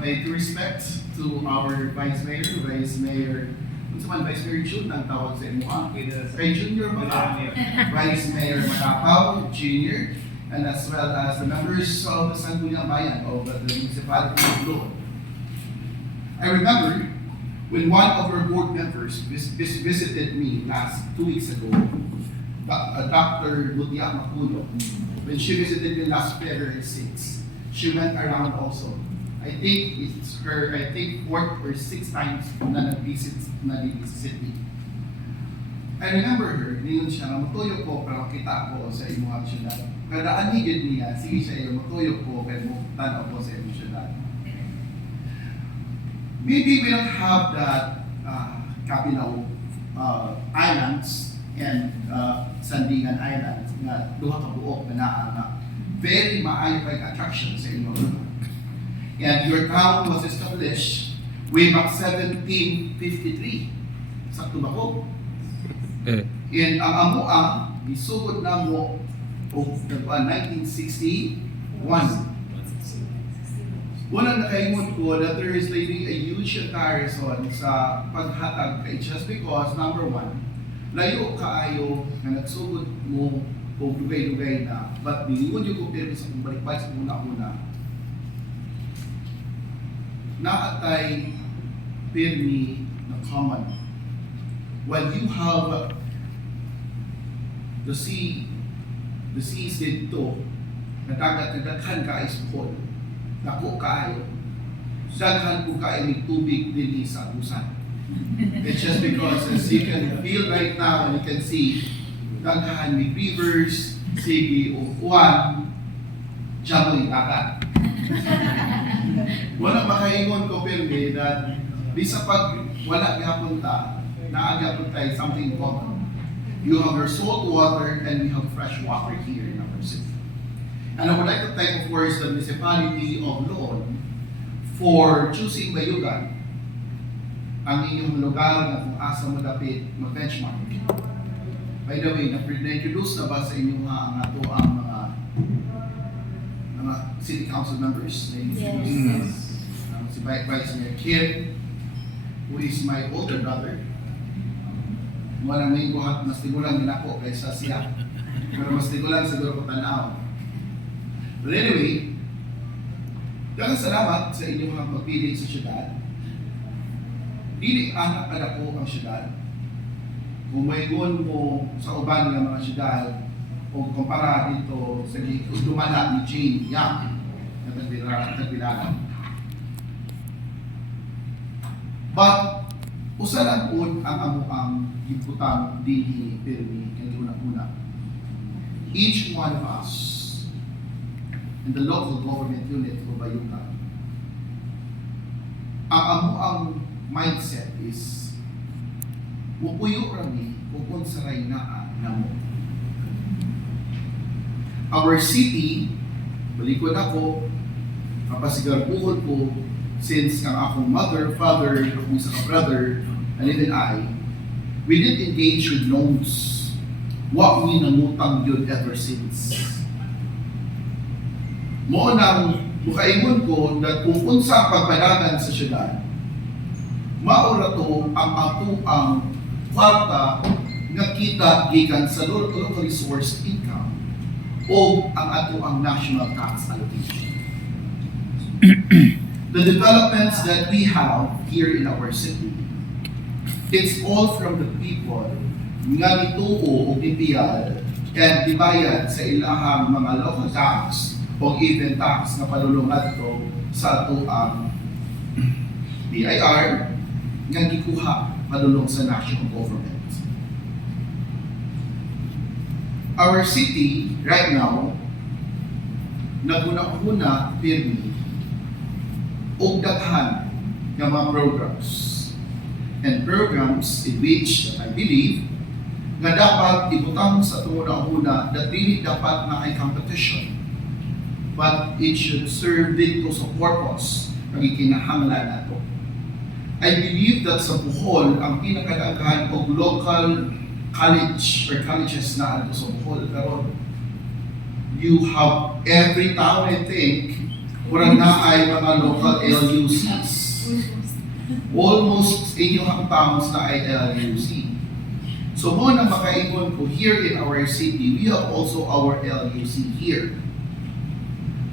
May due respect to our Vice Mayor, kung saan Vice Mayor June ang tawag sa imo, kay Junior Macapao, Vice Mayor Macapao, Junior, and as well as the members of the Sangguniang Bayan of the Municipality of Loon. I remember when one of our board members visited me 2 weeks ago, Dr. Lutia Maculo. When she visited me last February 6, she went around also. I think it's her, 4th or 6th times na nag-visit me. I remember her, niyon siya, na matuyo ko, pero kita ko sa imuhang syudad. Kada anigid niya, sige siya, matuyo ko, pero tanaw ko sa imuhang syudad. Maybe we don't have that Capilao Islands and Sandingan Islands na duha ka buok na very maayo kay attraction sa inyong. And your town was established way back 1753. Sakto ba ko? And ang amuang isugod na mo o 1961. Unang nakaingon ko that there is maybe a huge comparison sa paghatag kay just because number one, layo kaayo na nagsugod mo o dugay-dugay na but nilingon yung kumpirmi sa kung balik-balik sa una-una naatay pirmi na common. While you have the seas dito, nagdaghan ka ispol, dako kaayo, daghan po kayo may tubig din sa usan. It's just because as you can feel right now and you can see, daghan may rivers, sige o uwan, jamoy dagat. Wala makaingon ko pirmi that di sa pag wala gapunta, naagapon tayo something common. You have your salt water and we have fresh water here in our city. And I would like to thank, of course, the municipality of Loon for choosing Bayugan ang inyong lugar na kung asa mo dapat mag-benchmark. By the way, na-introduce na ba sa inyo ang ato ang mga city council members? Yes. Si Vice Mayor Kim, who is my older brother. Walang may buhat, mas tigulang din ako kaysa siya. Pero mas tigulang siguro ko tanaw. But anyway, dagang salamat sa inyong mga pagpili sa syudad. Dili anak kada po ang syudad. Kung mayroon mo sa uban ng mga syudad, o kumpara dito sa dumala ni Jane Yang na tagbilaran. But, usa lang po ang amuang giputang dinhi pirmi kang una-una. Each one of us in the local government unit of Bayugan, ang amuang mindset is mupuyo rami kung saray naa na mo. Our city, balikod ako, kapasigarbuhon ko, since ang akong mother, father, akong isa ka brother, and even I, we didn't engage with loans. Wa mi nangutang yun ever since. Mo nang mukaingon ko na kung unsa ang pagpadagan sa syudad, maura to ang ato ang kwarta nga kita gikan sa local resource income o ang ato ang national tax allocation. The developments that we have here in our city, it's all from the people nga nituo o bibiyal and dibayad sa ilahang mga local tax o even tax na palulungan to sa ato ang BIR nga gikuha palulong sa national government. Our city right now naguna-una pirmi og daghan ng mga programs and programs in which that I believe nga dapat ibutang sa una-una that really dapat na ay competition but it should serve dito sa purpose ng ikinahanglan nato. I believe that sa Bohol ang pinakadaghan og local college or colleges na ato sa Bohol karon you have every town I think Murag na ay mga local LUCs. Almost inyong towns na ay LUC. So mo na makaingon ko, here in our city, we have also our LUC here.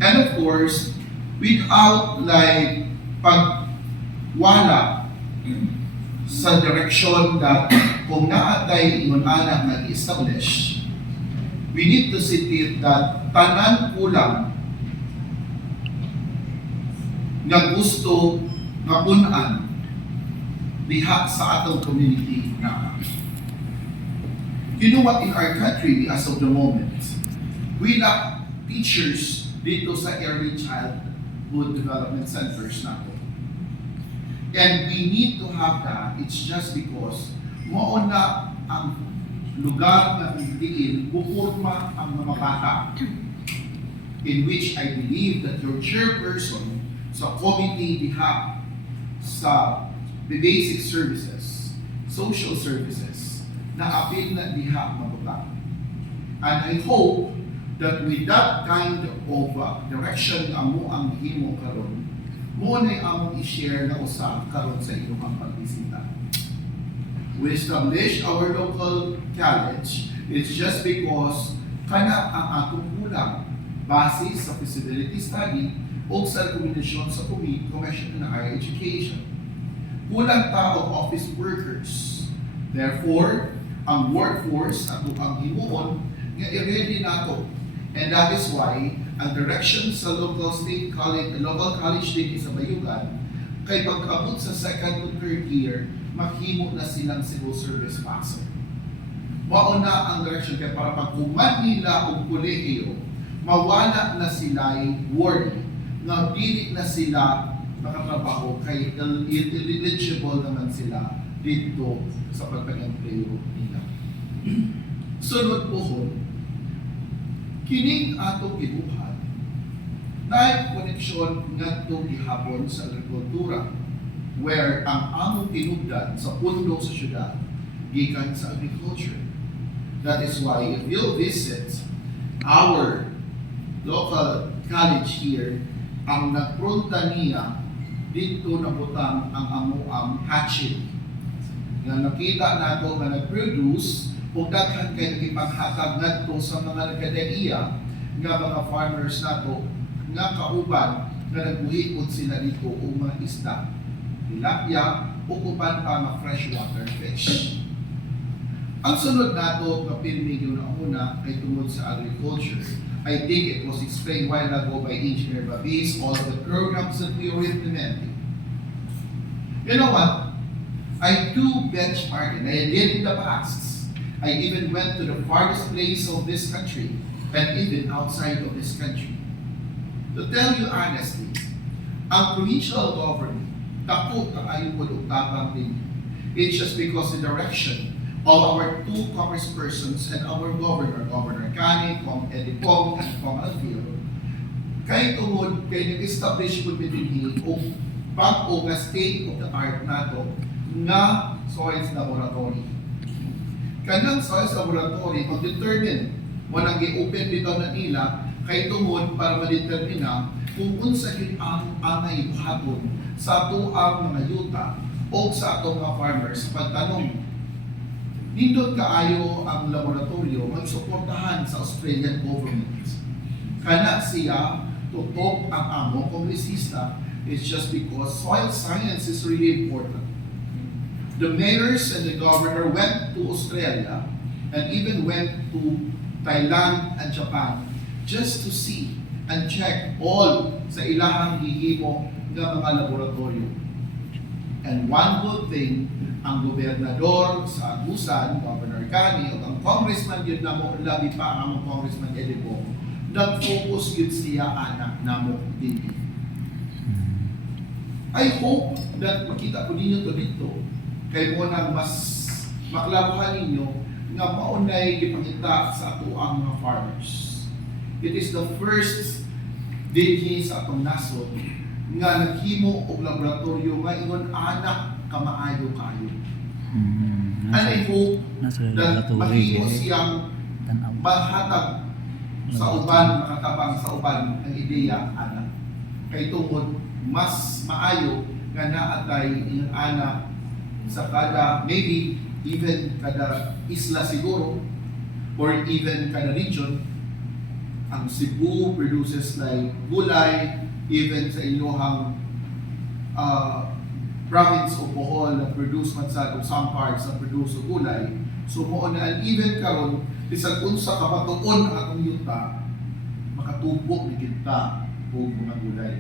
And of course, without like pagwala sa direction that kung naatay ingon anak nag-establish, we need to see it that tanan kulang nga gusto nga punan diha sa atong community na. You know what, in our country, as of the moment, we lack teachers dito sa early childhood development centers nato. And we need to have that. It's just because mauna ang lugar na diin bukurma ang mga bata, in which I believe that your chairperson sa committee diha sa the basic services, social services, na apil na diha mabutang. And I hope that with that kind of direction nga mo ang himo karon, mo na among i-share na usa karon sa inyong pagbisita. We established our local college. It's just because kana ang atong kulang base sa feasibility study o sa rekomendasyon sa Commission on Higher Education. Kulang ta og office workers. Therefore, ang workforce at ang himuon nga i-ready nato. And that is why ang direction sa local college din sa Bayugan, kay pag-abot sa second to third year, maghimo na silang civil service passer. Mauna ang direction kaya para pag-uman nila og kolehiyo, mawala na sila worry na dili na sila makatrabaho kay eligible naman sila dito sa pagpag-empleo nila. Sunod po, kining atong gibuhat na koneksyon ngadto gihapon sa agrikultura, where ang among tinubdan sa pundo sa syudad gikan sa agriculture. That is why if you'll visit our local college here, ang nagpronta niya dito na butang ang amuang hatchet nga nakita nato nga nag-produce kung daghan kay nagipanghatag ngadto sa mga nagkadaiya nga mga farmers nato nga kauban nga nagbuhikot sila dito og mga isda, tilapia, o uban pa mga freshwater fish. Ang sunod nato nga pilmigyo na una ay tungod sa agriculture. I think it was explained while ago by Engineer Babis, all of the programs that we are implementing. You know what? I do benchmarking. I did in the past. I even went to the farthest place of this country and even outside of this country. To tell you honestly, ang provincial government, takot ang ayaw po tapang din. It's just because the direction of our two congresspersons and our governor, Governor Cani, Kong Eddie Pong, and Kong Alfio, kay tungod, kay nag-establish po din o bago nga state of the art nato nga soils laboratory. Kanang soils laboratory, mag-determine mo nang i-open dito na nila kay tungod para ma-determine kung unsa yun ang angay buhaton sa ato ang mga yuta o sa ato mga farmers sa pagtanong. Nindot kaayo ang laboratorio magsuportahan sa Australian government. Kana siya tutok ang among kongresista. It's just because soil science is really important. The mayors and the governor went to Australia and even went to Thailand and Japan just to see and check all sa ilahang gihimo nga mga laboratorio. And one good thing, ang gobernador sa Agusan, Governor Cani, o ang congressman yun na mo, labi pa ang congressman Edipo, nag-focus yun siya anak na mo din. I hope that makita po ninyo to dito, kay mo nang mas maklabuhan ninyo nga maunay ipangita sa ato ang mga farmers. It is the first dinhi sa atong nasod nga naghimo og laboratorio nga ingon anak kamaayo kayo. And I hope that mahimo siyang mahatag sa uban, makatabang sa uban ang ideya anak. kay tungod mas maayo nga naatay inyong anak sa kada, maybe even kada isla siguro, or even kada region. Ang Cebu produces like gulay, even sa inyong province o Bohol na produce man sa some parts na produce o gulay. So mo na even karon bisag unsa ka patuon ang atong yuta, makatubo ni kita og mga gulay.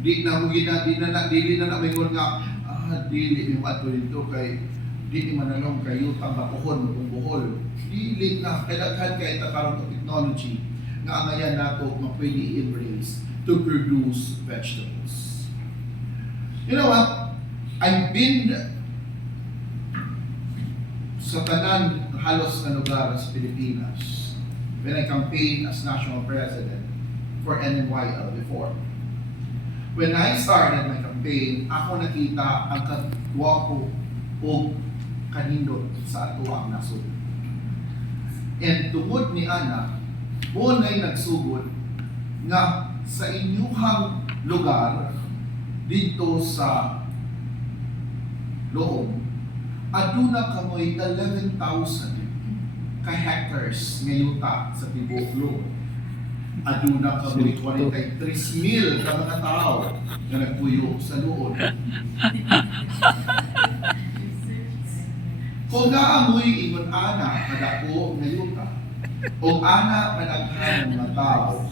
Di na mo dili na maingon nga dili yung ato dito kay di mananong kayo ang bakuhon kung Bohol. Dili na kailangan kay karon ng technology nga angayan nato mapwede i-embrace to produce vegetables. You know what? I've been sa tanan halos na lugar sa Pilipinas when I campaigned as national president for NNYL before. When I started my campaign, ako nakita ang kagwapo o kanindot sa ato ang nasod. And tungod ni Ana, mo na'y nagsugod nga sa inyuhang lugar dito sa Loob, aduna kamoy 11,000 ka hectares nga yuta sa tibuok Loob. Aduna kamoy 43,000 ka mga tao nga nagpuyo sa Loob. Kung naamoy ingon ana kadako nga yuta, o ana managhan ng tao,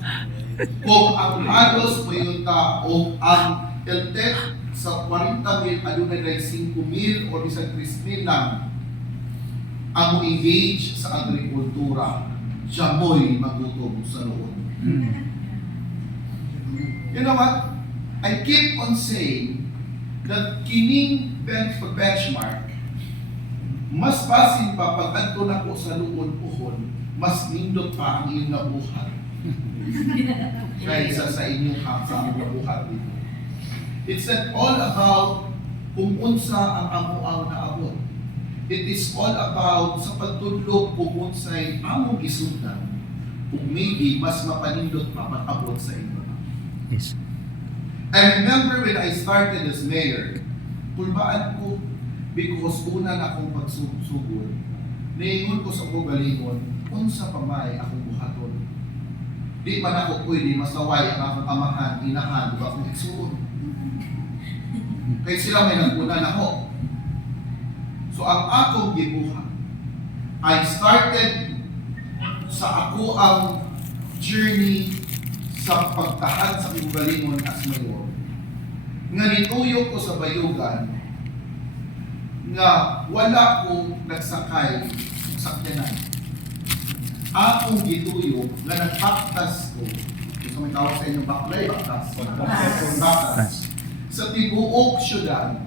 kung ang halos mo yuta o ang eltek sa 40,000 adunay na 5,000 o isang 3,000 lang ang engage sa agrikultura, siya mo'y magutom sa loob. You know what? I keep on saying that kining benchmark, mas basin pa pag adto na ko sa luon-puhon, mas nindot pa ang iyong nabuhat kaysa sa inyong sa nabuhat dito. It's not all about kung unsa ang amo ang naabot. It is all about sa pagtudlog kung unsay among gisundan, kung maybe mas mapanindot pa mag-abot sa inyo. Yes. I remember when I started as mayor, tulbaan ko because una na akong pagsugod. Naingon ko sa kagalingon, unsa pa may akong buhaton. Di man ako pwede masaway ang akong amahan, inahan, o akong igsuon. Kaya sila may nagpunan ako. So ang akong gibuhat, I started sa ako ang journey sa pagtahan sa kagalingon as mayor. Nga nituyo ko sa bayugan, nga wala ko nagsakay sa sakyanan. Akong gituyo nga nagpaktas ko, so may tawag sa inyong baklay, baktas. Sa tibuok syudad,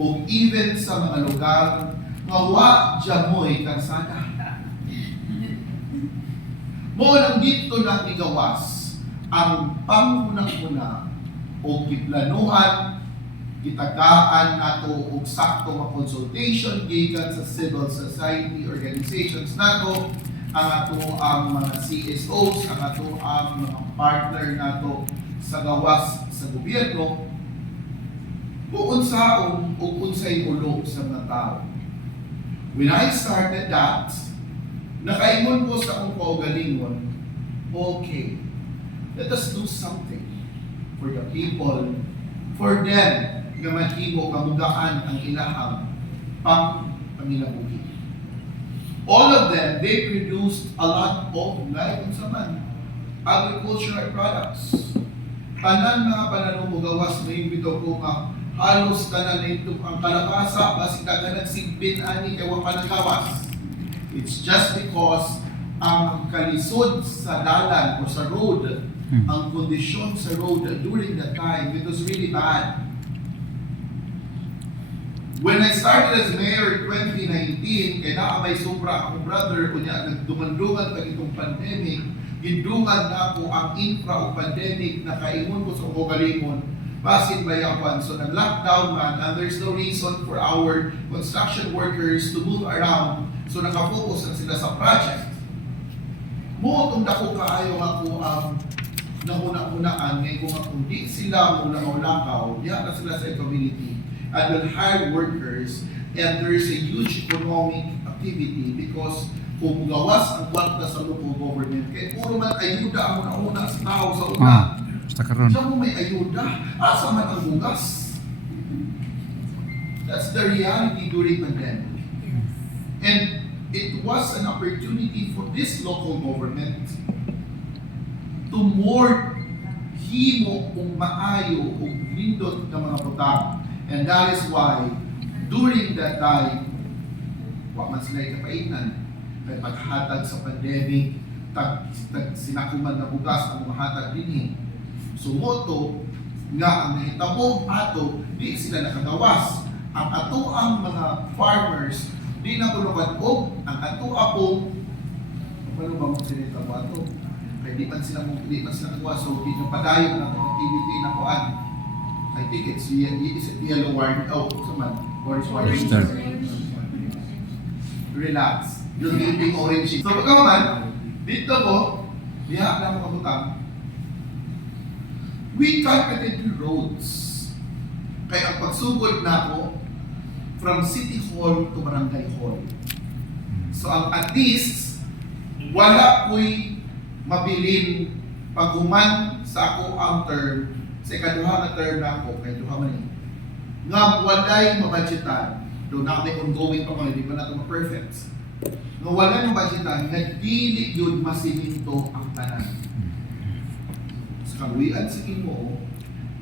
o even sa mga lugar nga wa jamoy kansada. Mo nang dito na igawas ang pangunang-una o kiplanuhan, gitagaan nato og sakto nga consultation gikan sa civil society organizations nato, ang ato ang mga CSOs, ang ato ang mga partner nato sa gawas sa gobyerno, kung unsaon o unsay ulo sa mga tao. When I started that, nakaingon ko sa akong kaugalingon, okay, let us do something for the people, for them, nga mahimo kamugaan ang ilahang panginabuhi. All of them, they produced a lot of agricultural products. Tanan mga pananumugawas na yung bito ko nga halos tanan na ito ang kalabasa, basi taga nagsigbin ani kay wa panagawas. It's just because ang kalisod sa dalan o sa road, ang kondisyon sa road during that time, it was really bad. When I started as mayor in 2019, kaya naamay sobra akong brother, kunya nagdumandungan pag itong pandemic, gindungan na ako ang infra o pandemic na kaingon ko sa Ugalingon, basin bayawan. So nag-lockdown man, and there's no reason for our construction workers to move around. So nakafocus na sila sa project. Mo itong dako kaayo ako ang nahuna-hunaan ngayon kung di sila muna-ulakaw, diyan na sila sa community and will hire workers, and there is a huge economic activity because kung gawas ang kwarta sa local government, kaya puro man ayuda ang una-una sa tao sa una. Basta karon. Diyan mo may ayuda, asa man ang bugas. That's the reality during pandemic. And it was an opportunity for this local government to more himo kung maayo kung lindot ng mga butang. And that is why, during that time, wa man sila ikapainan, kay paghatag sa pandemic, sinakuman na bugas ang mahatag din. Sumoto, nga ang nahitabog ato, di sila nakagawas. Ang ato ang mga farmers, di na tulungan og ang ato apong paano ba mo sinita mo ato? Kaya di man sila gawa, so di na padayon na itong activity na kuan. I think it's yellow wire, orange wire. Relax. Yung big orange. So pagkaman, dito ko, diha na mo kabutang. We carpeted the roads. Kaya ang pagsugod na ako, from City Hall to Barangay Hall. So at least, wala ko'y mabilin paghuman sa ako ang term, sa ikaduha na term na ako, kay duha man nga walay mabudgetan, doon na kami ongoing pa mga, di ba na ito ma-perfect. Nga walay mabudgetan, nga dili yun masiminto ang tanan. Sa kaluyan sa mo,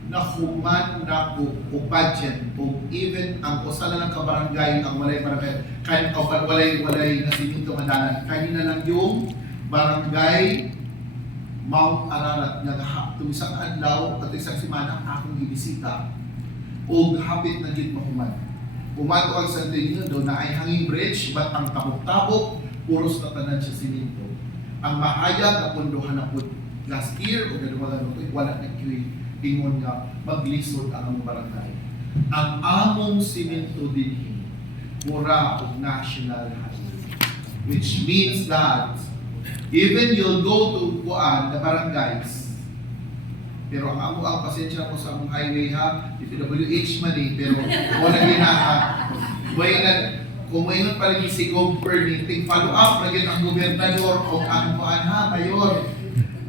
na human na o budget o even ang usa na lang kabarangay ang walay barangay kan o walay na siminto madalan kanina lang yung barangay Mount Ararat nga tumisang adlaw at isang semana akong gibisita o hapit na gid mahuman. Umato ang San Antonio do na ay hanging bridge but ang tabok-tabok puros na tanan siya siminto. Ang mahayag na pondohan na pud last year o gadumala no wala na QA ingon nga maglisod ang among barangay. Ang among simento dinhi mura og national highway, which means that even you'll go to kuan the barangays, pero ang pasensya ko sa among highway ha, DPWH man pero wala ginaha. Kung mayon palagi si Gov permitting follow up na ang gobernador o ang kuan ha, mayor.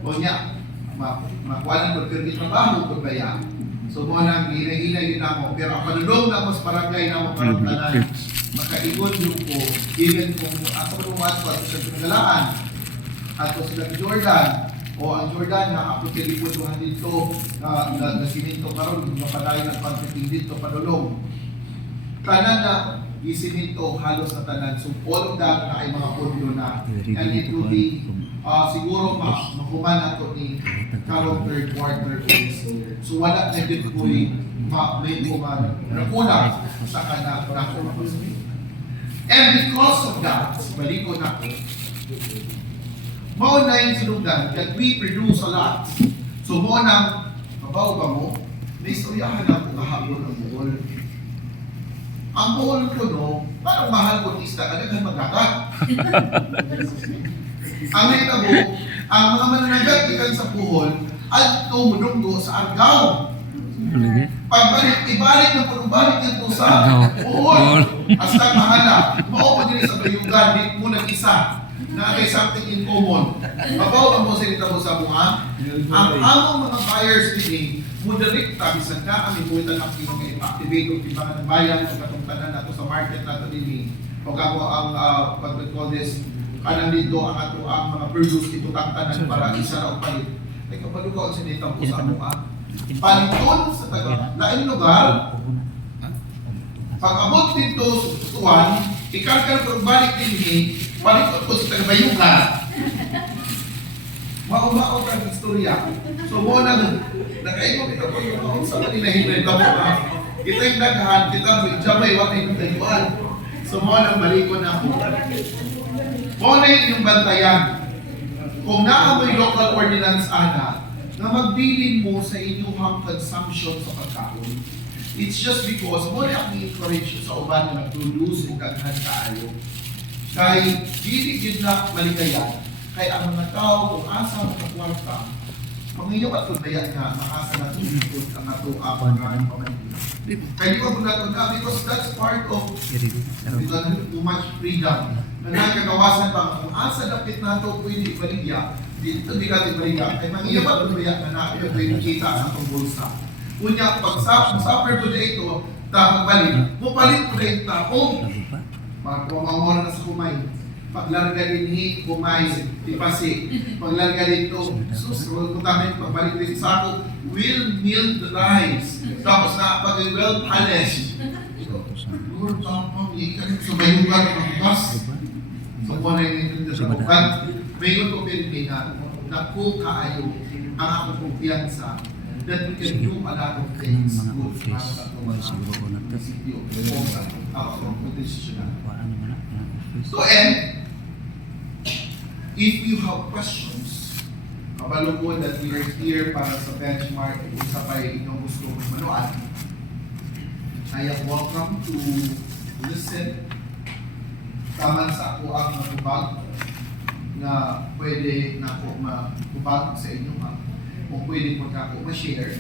O niya, makuha ng permit trabaho ko ba yan? So mo nang hilay-hilay din ako. Pero ang panulong na mas barangay na mo parang tanan, makaigon yung ko, even kung ako lumat ko at sa pinagalaan, at kung sila Jordan, o ang Jordan na ako tiliputuhan dito, na siminto karon mapadayon ng pagpiting dito, panulong. Tanan na isiminto halos na tanan. So all of that na ay mga pondo na. And it will be siguro makuman ako ni karong third quarter this year. So wala na din ko may nakulang sa kanako. And because of that, balik ko na ko, mauna yung sinugan that we produce a lot. So mauna, mabaw ba mo, may istoryahan ako kahapon ang buhol. Ang buhol ko no, parang mahal ko isda, kadaghan magdagat. Ang hitabo, ang mga mananagat ikan sa buhol at tumulunggo sa Argao. Pagbalik, ibalik na punong-balik yan po sa buhol. Hasta mahala, maupo din sa bayugan, di mo nag-isa na may something in common. Mabaw ang mo sa mga, ang among mga buyers din, mudarik tabisan na kami buwitan ng activate o timbangan ng bayan o katungkanan nato sa market nato din. O kako ang what we call this, kanang dito ang ato ang mga produce ito tantanan para isa na upalit. Ay kapag ko sa dito po sa mga paliton sa taga lain lugar. Pag abot dito sa tuwan, ikarkar ko balik din paliton ko sa taga Bayugan. Maumaot ang istorya. So mo na nakaingon ito po yung sa kanila hindi na mo kita yung daghan, kita may jamay wala yung tayuan. So mo nang balikon na po. Mo na yung bantayan. Kung naamoy local ordinance ana, na magbilin mo sa inyong consumption sa pagkaon. It's just because mo na ang encourage sa uban na nag-produce o daghan kaayo. Kay dili gid na malikayan, kay ang mga tao kung asa makakwarta, Pangiyaw at kudaya nga, makasa na tulikod ang ato ang pamilya. Kaya di ko po nato na because that's part of too much freedom. Na nakagawasan pa, kung asa dapit nato pwede baligya, dito di natin baligya, ay mangiyaw at kudaya na natin pwede kita sa atong bulsa. Kunya, pag suffer po na ito, tapos balik, mupalit po na yung taong, magpamamora na sa kumay. Paglarga din kumay, tipasi. Paglarga dito, kutamin, pagbalik din sa ako, will meal the rice. Tapos na, pag-well palace. Lord, tapang, ikan, sumayugan ang bus. So, kung ano yung ito sa bukan, mayon ko pinipina, na kung kaayo, ang akong kumpiyansa, that we can do a lot of things good para sa mga munisipyo o sa akong posisyonan. To end, if you have questions, kabalo ko that we are here para sa benchmark kung sa pa'y inyong gusto mong manuan, I am welcome to listen taman sa ako ang matubag na pwede na ako matubag sa inyo kung pwede po na ako ma-share.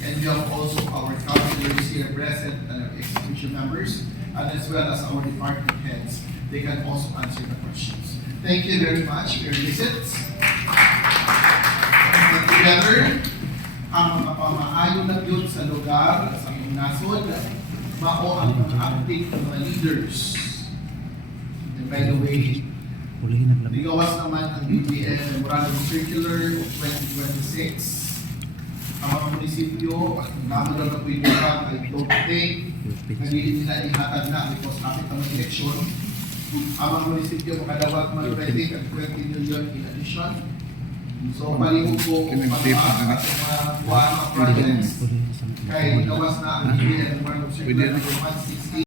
And we have also our counselors here present and our execution members, and as well as our department heads. They can also answer the questions. Thank you very much for your visits. And together, ang mga pamaayo na yun sa lugar, sa mga nasod, mao ang mga acting mga leaders. And by the way, ligawas naman ang BBM Memorandum Circular of 2026. Ang mga munisipyo, naman lang na po yung I don't think, hindi nila ihatag na because kapit ang eleksyon. Ang mga munisipyo makadawag mag-ready ang 20 million in addition. So, palihog po ang mga buwan ng projects. Kaya ligawas na ang BBM Memorandum Circular of 160.